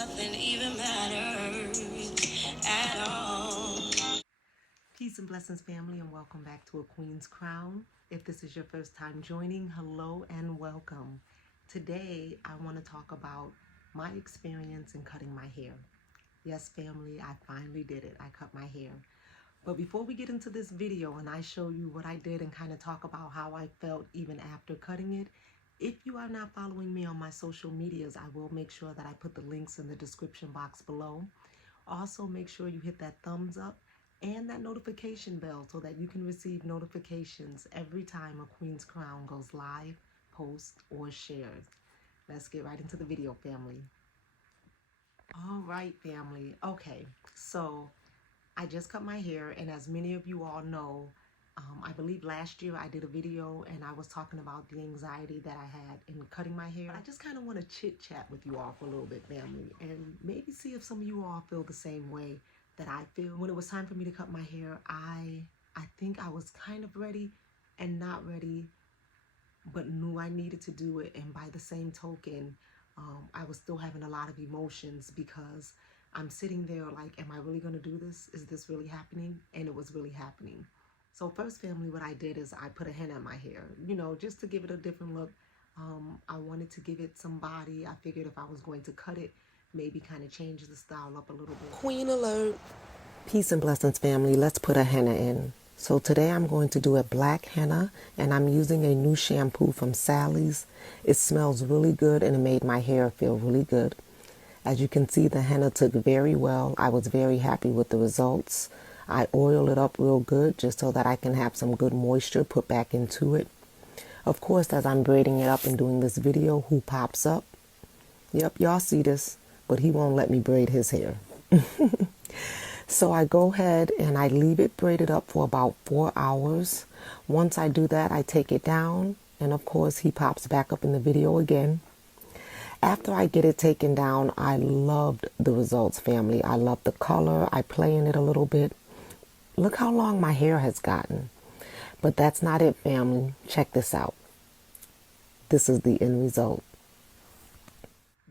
nothing even matters at all. Peace and blessings, family, and welcome back to A Queen's Crown. If this is your first time joining, hello and welcome. Today, I want to talk about my experience in cutting my hair. Yes, family, I finally did it. I cut my hair. But before we get into this video and I show you what I did and kind of talk about how I felt even after cutting it, if you are not following me on my social medias, I will make sure that I put the links in the description box below. Also, make sure you hit that thumbs up and that notification bell so that you can receive notifications every time A Queen's Crown goes live, posts, or shares. Let's get right into the video, family. All right, family. Okay, so I just cut my hair, and as many of you all know, I believe last year I did a video and I was talking about the anxiety that I had in cutting my hair. I just kind of want to chit chat with you all for a little bit, family, and maybe see if some of you all feel the same way that I feel. When it was time for me to cut my hair, I think I was kind of ready and not ready, but knew I needed to do it. And by the same token, I was still having a lot of emotions because I'm sitting there like, am I really going to do this? Is this really happening? And it was really happening. So first, family, what I did is I put a henna in my hair, just to give it a different look. I wanted to give it some body. I figured if I was going to cut it, maybe kind of change the style up a little bit. Queen alert. Peace and blessings, family. Let's put a henna in. So today I'm going to do a black henna, and I'm using a new shampoo from Sally's. It smells really good and it made my hair feel really good. As you can see, the henna took very well. I was very happy with the results. I oil it up real good just so that I can have some good moisture put back into it. Of course, as I'm braiding it up and doing this video, who pops up? Yep, y'all see this, but he won't let me braid his hair. So I go ahead and I leave it braided up for about 4 hours. Once I do that, I take it down, and of course he pops back up in the video again. After I get it taken down, I loved the results, family. I love the color. I play in it a little bit. Look how long my hair has gotten. But that's not it, family. Check this out. This is the end result.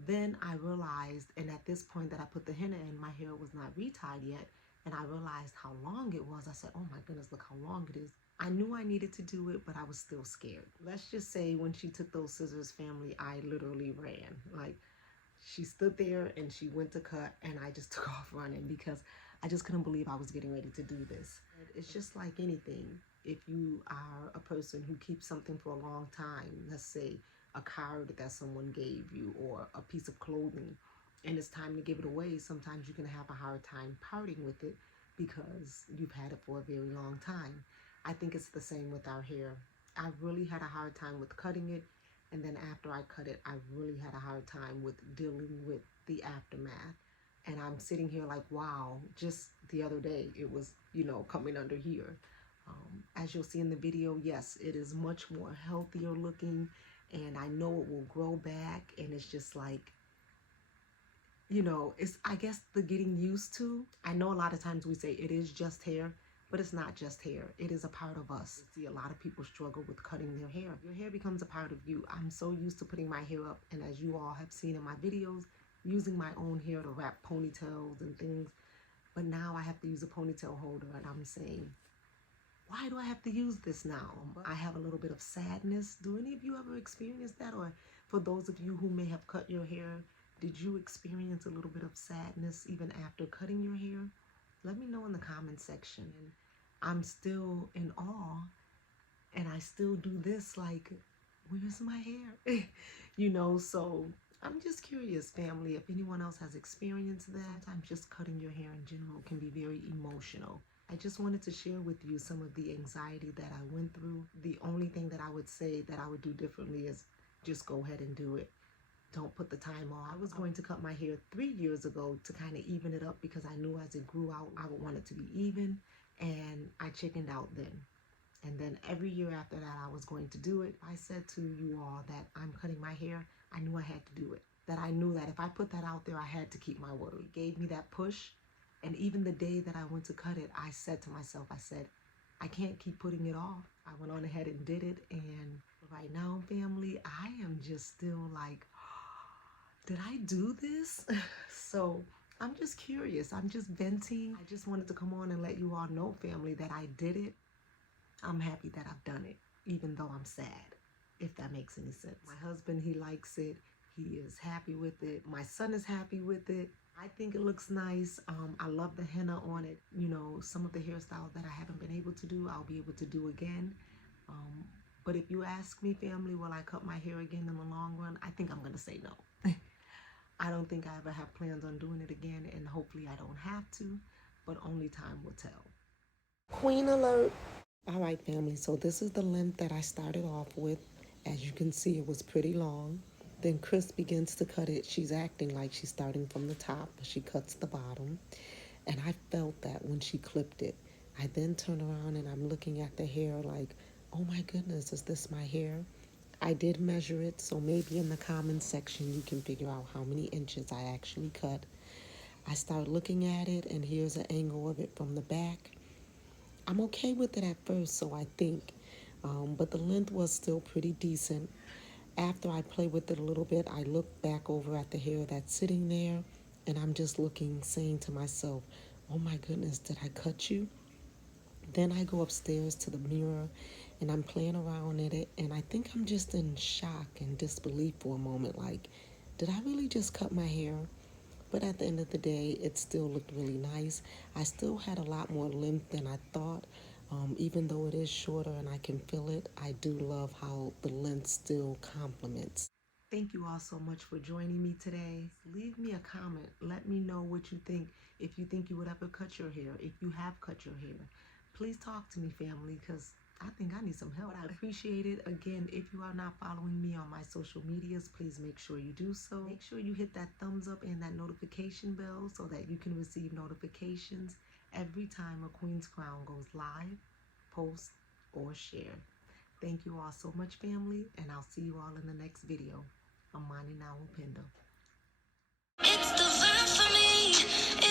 Then I realized, and at this point that I put the henna in, my hair was not retied yet, and I realized how long it was. I said, oh my goodness, look how long it is. I knew I needed to do it, but I was still scared. Let's just say when she took those scissors, family, I literally ran. Like, she stood there and she went to cut, and I just took off running because I just couldn't believe I was getting ready to do this. It's just like anything. If you are a person who keeps something for a long time, let's say a card that someone gave you or a piece of clothing, and it's time to give it away, sometimes you can have a hard time parting with it because you've had it for a very long time. I think it's the same with our hair. I really had a hard time with cutting it, and then after I cut it, I really had a hard time with dealing with the aftermath. And I'm sitting here like, wow, just the other day it was, coming under here. As you'll see in the video, yes, it is much more healthier looking, and I know it will grow back, and it's just like, it's, I guess, the getting used to. I know a lot of times we say it is just hair, but it's not just hair. It is a part of us. See, a lot of people struggle with cutting their hair. Your hair becomes a part of you. I'm so used to putting my hair up, and as you all have seen in my videos, using my own hair to wrap ponytails and things. But now I have to use a ponytail holder, and I'm saying, why do I have to use this now? I have a little bit of sadness. Do any of you ever experience that? Or for those of you who may have cut your hair, did you experience a little bit of sadness even after cutting your hair? Let me know in the comment section. And I'm still in awe, and I still do this like, where's my hair? So I'm just curious, family, if anyone else has experienced that. Sometimes just cutting your hair in general can be very emotional. I just wanted to share with you some of the anxiety that I went through. The only thing that I would say that I would do differently is just go ahead and do it. Don't put the time on. I was going to cut my hair 3 years ago to kind of even it up because I knew as it grew out, I would want it to be even, and I chickened out then. And then every year after that, I was going to do it. I said to you all that I'm cutting my hair. I knew I had to do it. That I knew that if I put that out there, I had to keep my word. It gave me that push. And even the day that I went to cut it, I said to myself, I can't keep putting it off. I went on ahead and did it. And right now, family, I am just still like, did I do this? So I'm just curious. I'm just venting. I just wanted to come on and let you all know, family, that I did it. I'm happy that I've done it, even though I'm sad, if that makes any sense. My husband, he likes it. He is happy with it. My son is happy with it. I think it looks nice. I love the henna on it. You know, some of the hairstyles that I haven't been able to do, I'll be able to do again. But if you ask me, family, will I cut my hair again in the long run? I think I'm going to say no. I don't think I ever have plans on doing it again, and hopefully I don't have to, but only time will tell. Queen alert. All right, family, so this is the length that I started off with. As you can see, it was pretty long. Then Chris begins to cut it. She's acting like she's starting from the top, but she cuts the bottom. And I felt that when she clipped it. I then turn around and I'm looking at the hair like, oh my goodness, is this my hair? I did measure it, so maybe in the comments section you can figure out how many inches I actually cut. I start looking at it, and here's an angle of it from the back. I'm okay with it at first, so I think, but the length was still pretty decent. After I play with it a little bit, I look back over at the hair that's sitting there, and I'm just looking, saying to myself, oh my goodness, did I cut you? Then I go upstairs to the mirror and I'm playing around in it, and I think I'm just in shock and disbelief for a moment, like, did I really just cut my hair? But at the end of the day, it still looked really nice. I still had a lot more length than I thought. Even though it is shorter and I can feel it, I do love how the length still complements. Thank you all so much for joining me today. Leave me a comment. Let me know what you think. If you think you would ever cut your hair, if you have cut your hair, please talk to me, family, because I think I need some help. I appreciate it. Again, if you are not following me on my social medias, please make sure you do so. Make sure you hit that thumbs up and that notification bell so that you can receive notifications every time a Queen's Crown goes live, post, or share. Thank you all so much, family, and I'll see you all in the next video. Amani Nawapinda. It's the vibe for me.